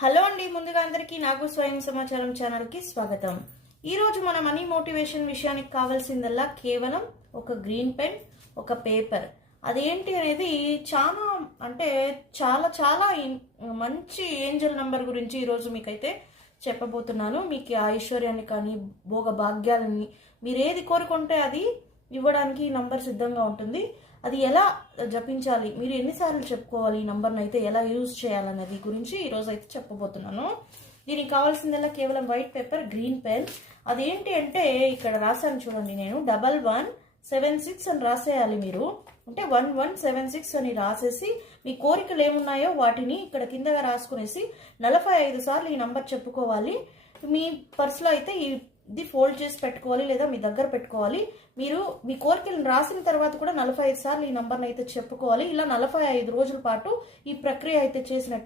Hello అండి ముందుగా అందరికీ నాకు స్వయం సమాచారం ఛానల్కి స్వాగతం. ఈరోజు మన మనీ మోటివేషన్ విషయానికి కావాల్సిందల్లా కేవలం ఒక గ్రీన్ పెన్ ఒక పేపర్. అదేంటి అనేది చాలా అంటే చాలా చాలా మంచి ఏంజల్ నంబర్ గురించి ఈరోజు మీకైతే చెప్పబోతున్నాను. మీకు ఐశ్వర్యాన్ని కానీ భోగ భాగ్యాలని మీరు ఏది కోరుకుంటే అది ఇవ్వడానికి ఈ నంబర్ సిద్ధంగా ఉంటుంది. అది ఎలా జపించాలి? మీరు ఎన్నిసార్లు చెప్పుకోవాలి ఈ నంబర్ని అయితే ఎలా యూజ్ చేయాలనేది గురించి ఈరోజు అయితే చెప్పబోతున్నాను. దీనికి కావాల్సిందల్లా కేవలం వైట్ పేపర్ గ్రీన్ పెన్. అదేంటి అంటే ఇక్కడ రాశాను చూడండి నేను. డబల్ వన్ సెవెన్ సిక్స్ అని రాసేయాలి మీరు. అంటే వన్ వన్ సెవెన్ సిక్స్ అని రాసేసి మీ కోరికలు ఏమున్నాయో వాటిని ఇక్కడ కిందగా రాసుకునేసి నలభై ఐదు సార్లు ఈ నంబర్ చెప్పుకోవాలి. మీ పర్సులో అయితే ఈ ఇది ఫోల్డ్ చేసి పెట్టుకోవాలి లేదా మీ దగ్గర పెట్టుకోవాలి. మీరు మీ కోరికలను రాసిన తర్వాత కూడా నలభై ఐదు సార్లు ఈ నంబర్ని అయితే చెప్పుకోవాలి. ఇలా నలభై ఐదు రోజుల పాటు ఈ ప్రక్రియ అయితే చేసినట్టయితే